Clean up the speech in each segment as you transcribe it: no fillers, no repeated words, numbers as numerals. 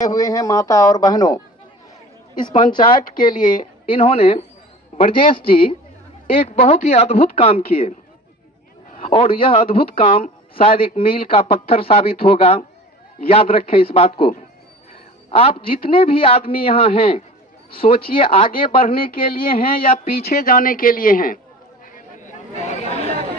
हुए हैं माता और बहनों। इस पंचायत के लिए इन्होंने ब्रजेश जी एक बहुत ही अद्भुत काम किए और यह अद्भुत काम शायद एक मील का पत्थर साबित होगा। याद रखें इस बात को। आप जितने भी आदमी यहाँ हैं, सोचिए आगे बढ़ने के लिए हैं या पीछे जाने के लिए हैं।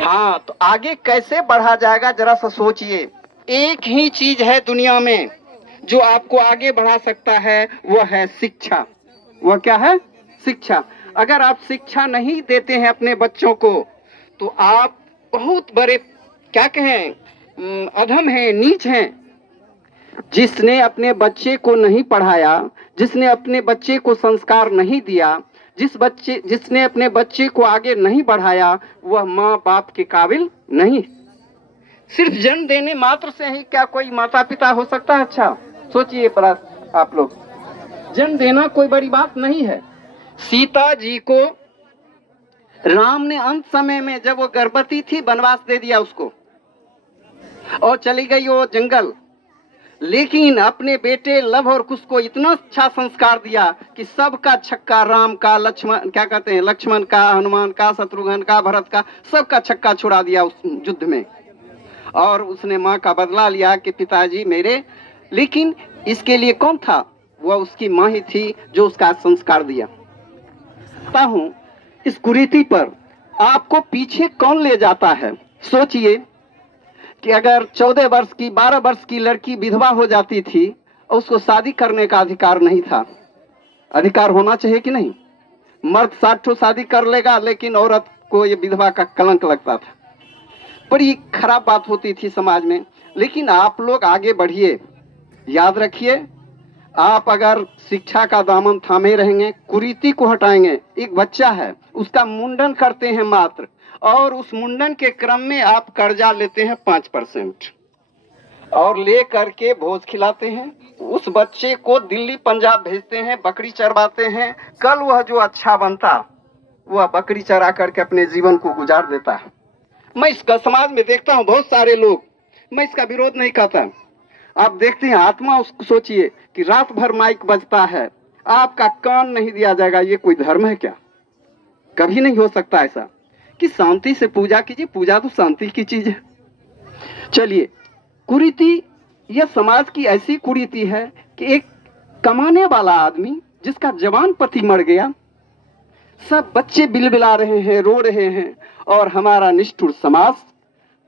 हाँ, तो आगे कैसे बढ़ा जाएगा जरा सा सोचिए। एक ही चीज है दुनिया में जो आपको आगे बढ़ा सकता है, वह है शिक्षा। वह क्या है? शिक्षा। अगर आप शिक्षा नहीं देते हैं अपने बच्चों को तो आप बहुत बड़े क्या कहें, अधम हैं, नीच हैं। जिसने अपने बच्चे को नहीं पढ़ाया, जिसने अपने बच्चे को संस्कार नहीं दिया, जिसने अपने बच्चे को आगे नहीं बढ़ाया, वह माँ बाप के काबिल नहीं। सिर्फ जन्म देने मात्र से ही क्या कोई माता पिता हो सकता है? अच्छा सोचिए पर आप लोग, जन्म देना कोई बड़ी बात नहीं है। सीता जी को राम ने अंत समय में जब वो गर्भवती थी वनवास दे दिया उसको और चली गई वो जंगल, लेकिन अपने बेटे लव और कुश को इतना अच्छा संस्कार दिया कि सबका छक्का, राम का, लक्ष्मण क्या कहते हैं, लक्ष्मण का, हनुमान का, शत्रुघ्न का, भरत का, सबका छक्का छुड़ा दिया उस युद्ध में। और उसने माँ का बदला लिया कि पिताजी मेरे, लेकिन इसके लिए कौन था? वह उसकी माँ ही थी जो उसका संस्कार दिया। कहता हूँ इस कुरीति पर आपको पीछे कौन ले जाता है? सोचिए कि अगर 14 वर्ष की, 12 वर्ष की लड़की विधवा हो जाती थी और उसको शादी करने का अधिकार नहीं था। अधिकार होना चाहिए कि नहीं? मर्द 60 शादी कर लेगा, लेकिन औरत को ये विधवा का कलंक लगता था। बड़ी खराब बात होती थी समाज में। लेकिन आप लोग आगे बढ़िए। याद रखिए, आप अगर शिक्षा का दामन थामे रहेंगे, कुरीति को हटाएंगे। एक बच्चा है, उसका मुंडन करते हैं मात्र, और उस मुंडन के क्रम में आप कर्जा लेते हैं 5% और ले करके भोज खिलाते हैं। उस बच्चे को दिल्ली पंजाब भेजते हैं, बकरी चरवाते हैं। कल वह जो अच्छा बनता, वह बकरी चरा करके अपने जीवन को गुजार देता है। मैं इसका समाज में देखता हूँ बहुत सारे लोग, मैं इसका विरोध नहीं करता। आप देखते हैं आत्मा, उसको सोचिए कि रात भर माइक बजता है, आपका कान नहीं दिया जाएगा। ये कोई धर्म है क्या? कभी नहीं हो सकता ऐसा कि शांति से पूजा कीजिए। पूजा तो शांति की चीज है। चलिए, कुरीति यह समाज की ऐसी कुरीति है कि एक कमाने वाला आदमी जिसका जवान पति मर गया, सब बच्चे बिलबिला रहे हैं, रो रहे हैं, और हमारा निष्ठुर समाज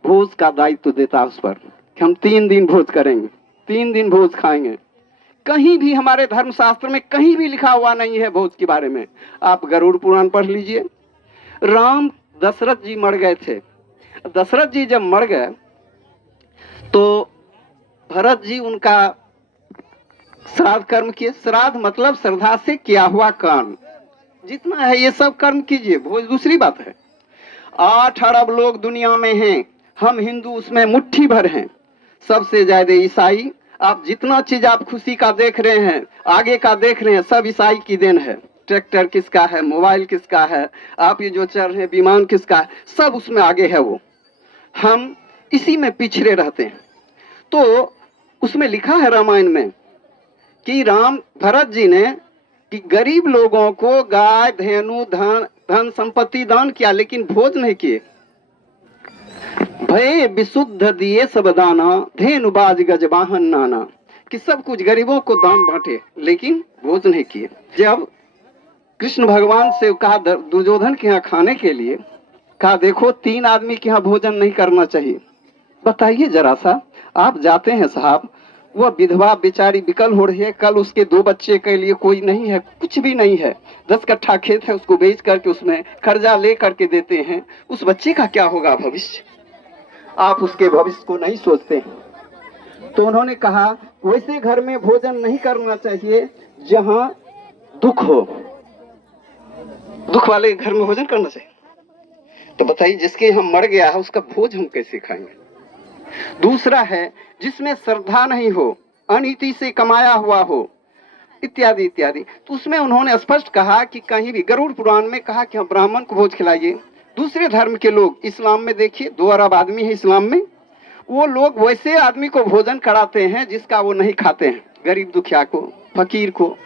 भोज का दायित्व देता उस पर कि हम 3 दिन भोज करेंगे, 3 दिन भोज खाएंगे। कहीं भी हमारे धर्मशास्त्र में कहीं भी लिखा हुआ नहीं है भोज के बारे में। आप गरुड़ पुराण पढ़ लीजिए। राम दशरथ जी मर गए थे। दशरथ जी जब मर गए तो भरत जी उनका श्राद्ध कर्म किए। श्राद्ध मतलब श्रद्धा से किया हुआ कर्म जितना है ये सब कर्म कीजिए, भोज दूसरी बात है। 8 अरब लोग दुनिया में हैं, हम हिंदू उसमें मुट्ठी भर हैं, सबसे ज्यादा ईसाई। आप जितना चीज आप खुशी का देख रहे हैं, आगे का देख रहे हैं, सब ईसाई की देन है। ट्रैक्टर किसका है, मोबाइल किसका है, आप ये जो चल रहे हैं विमान किसका है, सब उसमें आगे है। वो हम इसी में पिछड़े रहते हैं। तो उसमें लिखा है रामायण में कि राम भरत जी ने कि गरीब लोगों को गाय, धेनु, धन संपत्ति दान किया, लेकिन भोज नहीं किए। भय विशुद्ध दिए सब दाना, धेनु बाज गजवाहन नाना, कि सब कुछ गरीबों को दान बांटे, लेकिन भोज नहीं किए। जब कृष्ण भगवान से कहा दुर्योधन के यहाँ खाने के लिए, कहा देखो 3 आदमी के यहाँ भोजन नहीं करना चाहिए। बताइए जरा सा, आप जाते हैं साहब, वह विधवा बेचारी विकल हो रही है, कल उसके 2 बच्चे के लिए कोई नहीं है, कुछ भी नहीं है, 10 कट्ठा खेत है, उसको बेच करके उसमें कर्जा ले करके देते हैं। उस बच्चे का क्या होगा भविष्य? आप उसके भविष्य को नहीं सोचते हैं। तो उन्होंने कहा वैसे घर में भोजन नहीं करना चाहिए जहां दुख हो। दुख वाले घर में भोजन करना चाहिए। तो बताइए, जिसके यहाँ मर गया है उसका भोज हम कैसे खाएंगे? दूसरा है जिसमें श्रद्धा नहीं हो, अनीति से कमाया हुआ हो, इत्यादि इत्यादि। तो उसमें उन्होंने स्पष्ट कहा कि कहीं भी गरुड़ पुराण में कहा कि हम ब्राह्मण को भोज खिलाइए। दूसरे धर्म के लोग, इस्लाम में देखिए 2 अरब आदमी है इस्लाम में, वो लोग वैसे आदमी को भोजन कराते हैं जिसका वो नहीं खाते हैं। गरीब दुखिया को, फकीर को,